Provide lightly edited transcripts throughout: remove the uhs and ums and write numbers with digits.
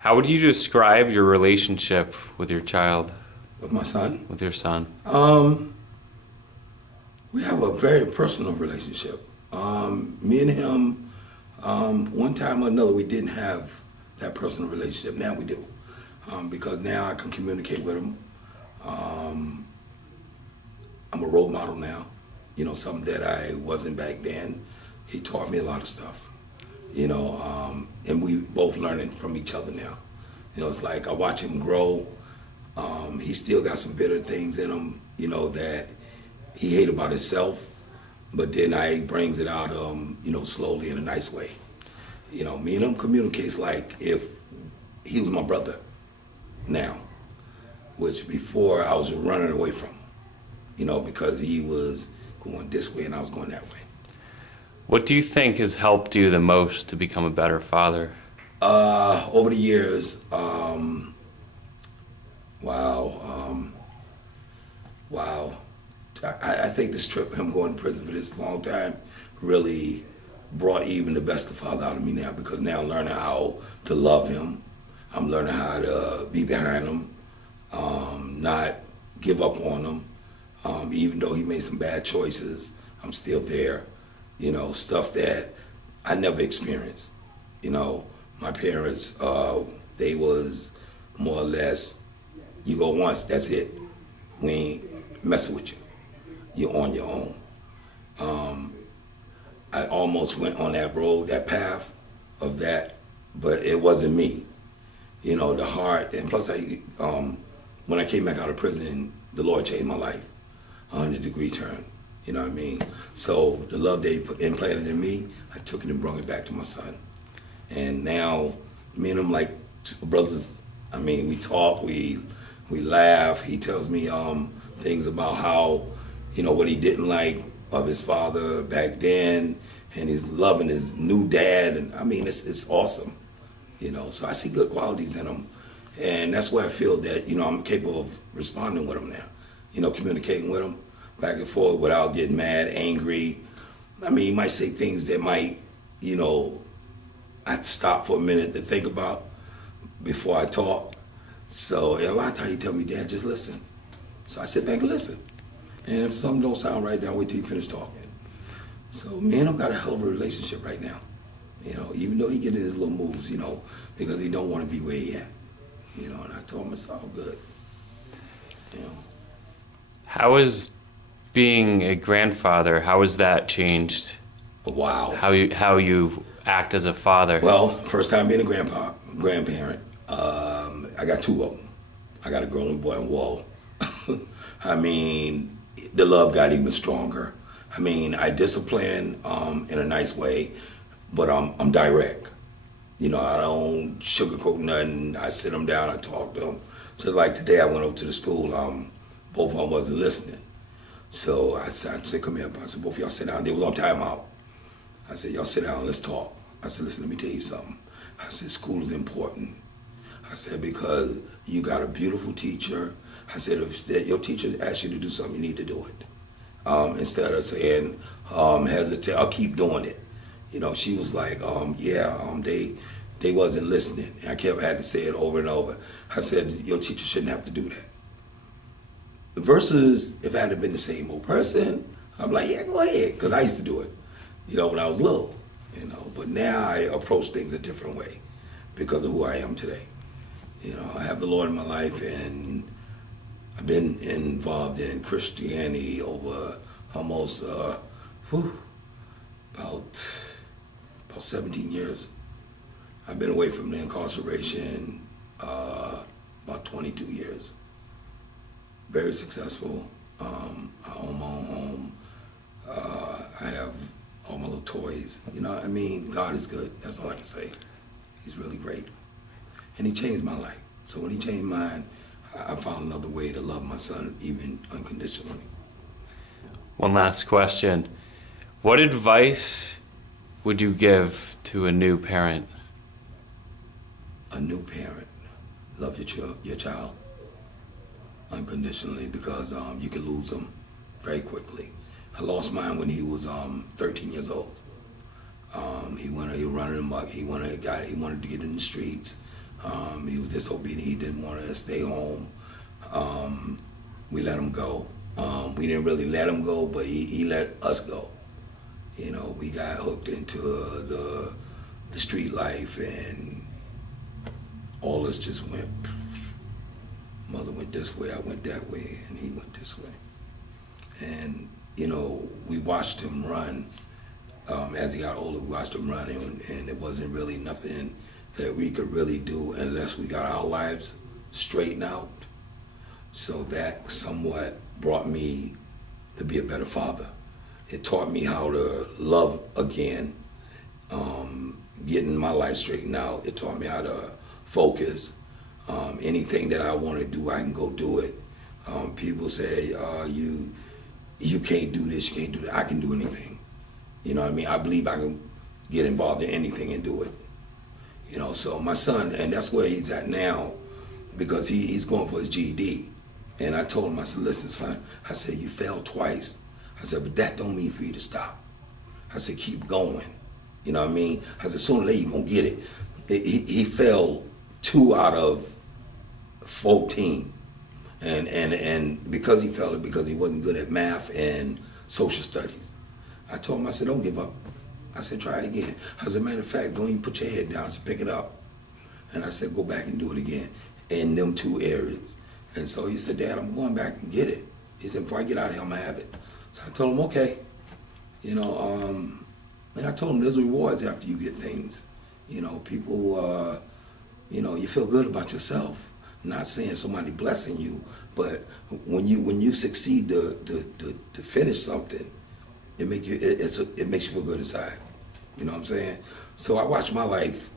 How would you describe your relationship with your child, With my son, with your son? we have a very personal relationship. Me and him, one time or another, we didn't have that personal relationship. Now we do, because now I can communicate with him. I'm a role model now, something that I wasn't back then. He taught me a lot of stuff, and we both learning from each other now. It's like I watch him grow. He still got some bitter things in him, that he hate about himself, but then he brings it out, slowly in a nice way. Me and him communicates like if he was my brother now, which before I was running away from him, because he was going this way and I was going that way. What do you think has helped you the most to become a better father? Over the years, wow. I think this trip, him going to prison for this long time, really brought even the best of father out of me now, because now I'm learning how to love him. I'm learning how to be behind him, not give up on him. Even though he made some bad choices, I'm still there. Stuff that I never experienced. My parents, they was more or less, you go once, that's it. We ain't messing with you. You're on your own. I almost went on that road, that path of that, but it wasn't me. The heart, and plus when I came back out of prison, the Lord changed my life, 100-degree turn. You know what I mean? So the love they implanted in me, I took it and brought it back to my son. And now, me and him like two brothers. I mean, we talk, we laugh. He tells me things about how, what he didn't like of his father back then, and he's loving his new dad. And I mean, it's awesome. So I see good qualities in him, and that's why I feel that I'm capable of responding with him now. Communicating with him back and forth without getting mad, angry. I mean, he might say things that might, I have to stop for a minute to think about before I talk. So, and a lot of times he tell me, Dad, just listen. So I sit back and listen. And if something don't sound right, then I wait till you finish talking. So me and him got a hell of a relationship right now. Even though he get in his little moves, because he don't want to be where he at. And I told him it's all good. How is being a grandfather, how has that changed? Wow. How you act as a father? Well, first time being a grandparent, I got two of them. I got a girl and a boy, and whoa. I mean, the love got even stronger. I mean, I discipline in a nice way, but I'm direct. I don't sugarcoat nothing. I sit them down, I talk to them. Just like today, I went over to the school. Both of them wasn't listening. So I said, come here. I said, both of y'all sit down. They was on timeout. I said, y'all sit down, let's talk. I said, listen, let me tell you something. I said, school is important. I said, because you got a beautiful teacher. I said, if your teacher asks you to do something, you need to do it. Instead of saying, hesitate, I'll keep doing it. She was like, they wasn't listening. And I had to say it over and over. I said, your teacher shouldn't have to do that. Versus if I had been the same old person, I'm like, yeah, go ahead, because I used to do it, when I was little, But now I approach things a different way because of who I am today. I have the Lord in my life, and I've been involved in Christianity over almost about 17 years. I've been away from the incarceration about 22 years. Very successful. I own my own home. I have all my little toys. God is good. That's all I can say. He's really great. And he changed my life. So when he changed mine, I found another way to love my son, even unconditionally. One last question. What advice would you give to a new parent? A new parent, love your child unconditionally, because you can lose them very quickly. I lost mine when he was 13 years old. He was running amok. He wanted to get in the streets. He was disobedient. He didn't want to stay home. We let him go. We didn't really let him go, but he let us go. You know, we got hooked into the street life, and all us just went. Mother went this way, I went that way, and he went this way. And you know, we watched him run. As he got older, we watched him run, and it wasn't really nothing that we could really do unless we got our lives straightened out. So that somewhat brought me to be a better father. It taught me how to love again, getting my life straightened out. It taught me how to focus. Anything that I want to do, I can go do it. People say, you can't do this, you can't do that. I can do anything. You know what I mean? I believe I can get involved in anything and do it. You know, so my son, and that's where he's at now, because he's going for his GED. And I told him, I said, listen, son, I said, you failed twice. I said, but that don't mean for you to stop. I said, keep going. You know what I mean? I said, sooner or later you're going to get it. He failed 2 out of 14. And because he failed it, because he wasn't good at math and social studies. I told him, I said, don't give up. I said, try it again. As a matter of fact, don't even put your head down. I said, pick it up. And I said, go back and do it again in them 2 areas. And so he said, Dad, I'm going back and get it. He said, before I get out of here, I'm going to have it. So I told him, okay. You know, and I told him there's rewards after you get things. You know, people, you know, you feel good about yourself. Not saying somebody blessing you, but when you succeed to finish something, it makes you feel good inside. You know what I'm saying? So I watched my life,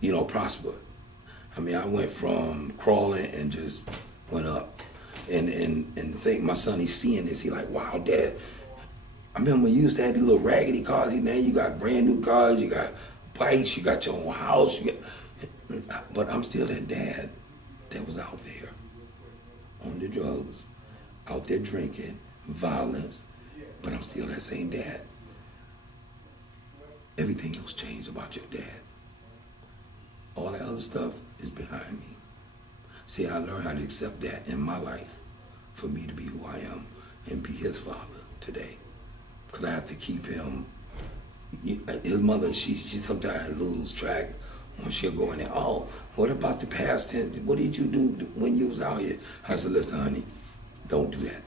you know, prosper. I mean, I went from crawling and just went up. And think my son, he's seeing this. He like, wow, Dad. I remember when you used to have these little raggedy cars. Now you got brand new cars. You got bikes. You got your own house. But I'm still that dad that was out there on the drugs, out there drinking, violence. But I'm still that same dad. Everything else changed about your dad. All that other stuff is behind me. See, I learned how to accept that in my life for me to be who I am and be his father today. Because I have to keep him. His mother, she sometimes lose track when she'll go in there. Oh, what about the past tense? What did you do when you was out here? I said, listen, honey, don't do that.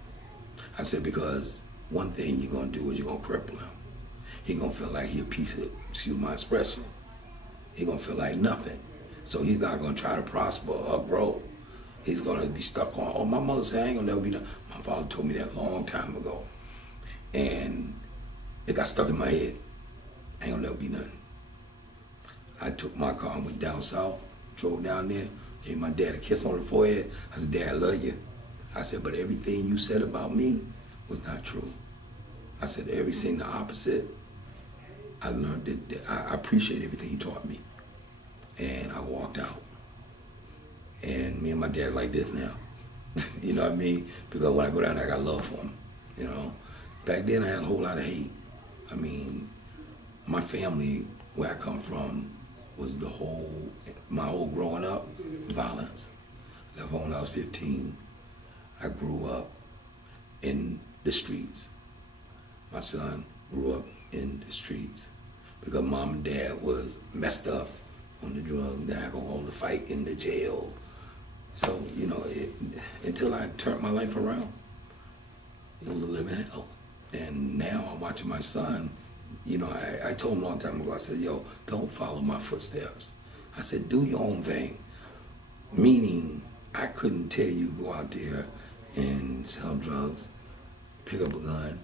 I said, because one thing you're going to do is you're going to cripple him. He's going to feel like he's a piece of, excuse my expression, he's going to feel like nothing. So he's not going to try to prosper or grow. He's going to be stuck on, oh, my mother said I ain't going to never be nothing. My father told me that a long time ago. And it got stuck in my head. I ain't going to never be nothing. I took my car and went down south, drove down there, gave my dad a kiss on the forehead. I said, Dad, I love you. I said, but everything you said about me was not true. I said, everything the opposite. I learned that I appreciate everything you taught me. And I walked out. And me and my dad like this now. You know what I mean? Because when I go down there, I got love for him. You know? Back then, I had a whole lot of hate. I mean, my family, where I come from, was my whole growing up, violence. Left home when I was 15. I grew up in the streets. My son grew up in the streets because mom and dad was messed up on the drugs, the alcohol, the fight in the jail. So, you know, until I turned my life around, it was a living hell. And now I'm watching my son. You know, I told him a long time ago, I said, yo, don't follow my footsteps. I said, do your own thing. Meaning, I couldn't tell you go out there and sell drugs, pick up a gun.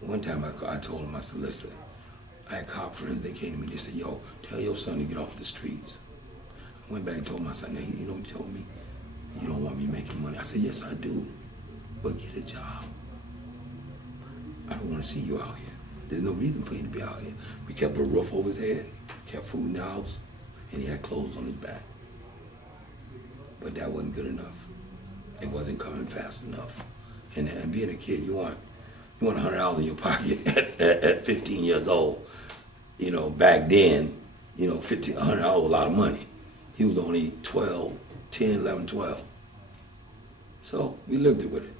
One time I told him, I said, listen, I had cop friends, they came to me, they said, yo, tell your son to get off the streets. I went back and told my son, hey, you know what he told me? You don't want me making money. I said, yes, I do, but get a job. I don't want to see you out here. There's no reason for you to be out here. We kept a roof over his head, kept food in the house, and he had clothes on his back. But that wasn't good enough. It wasn't coming fast enough. And being a kid, you want $100 in your pocket at 15 years old. You know, back then, $1,500, a lot of money. He was only 12, 10, 11, 12. So we lived it with it.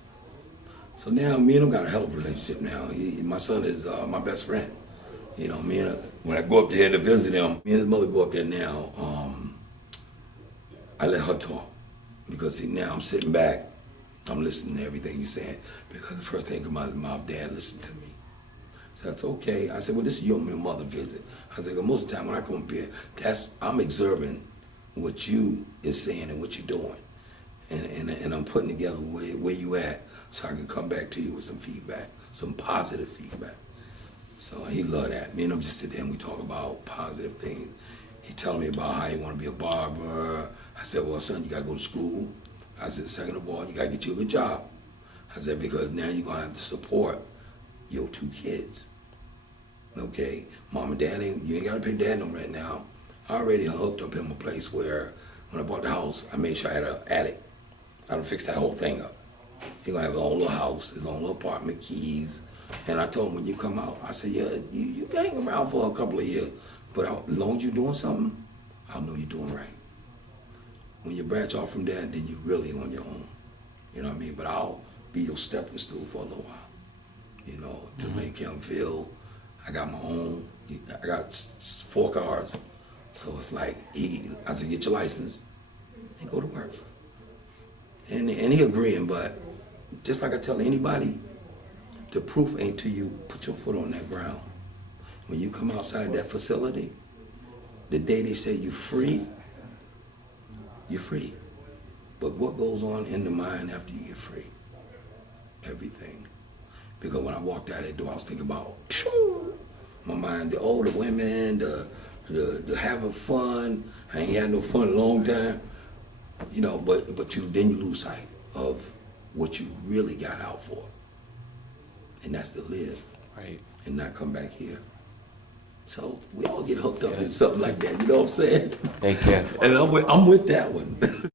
So now me and him got a hell of a relationship now. My son is my best friend. When I go up there to visit him, me and his mother go up there now. I let her talk because see, now I'm sitting back, I'm listening to everything you're saying because the first thing come out of my mouth, Dad, listen to me. So that's okay. I said, well, this is your mother visit. I said, well, most of the time when I come up here, I'm observing what you is saying and what you're doing, and I'm putting together where you at so I can come back to you with some feedback, some positive feedback. So he loved that. Me and him just sit there and we talk about positive things. He telling me about how he want to be a barber. I said, well, son, you got to go to school. I said, second of all, you got to get you a good job. I said, because now you're going to have to support your 2 kids. Okay? Mom and Dad, you ain't got to pay Dad no rent now. I already hooked up him a place where when I bought the house, I made sure I had an attic. I done fixed that whole thing up. He going to have his own little house, his own little apartment, keys. And I told him, when you come out, I said, yeah, you can hang around for a couple of years, but as long as you're doing something, I'll know you're doing right. When you branch off from that, then you're really on your own. You know what I mean? But I'll be your stepping stool for a little while, to make him feel I got my own. I got 4 cars. So it's like, I said, get your license and go to work. And he agreeing, but just like I tell anybody, the proof ain't till you put your foot on that ground. When you come outside that facility, the day they say you're free, you're free. But what goes on in the mind after you get free? Everything. Because when I walked out that door, I was thinking about, my mind, the older women, the having fun. I ain't had no fun in a long time. But then you lose sight of what you really got out for. And that's to live. Right. And not come back here. So we all get hooked up in something like that, you know what I'm saying? Thank you. And I'm with that one.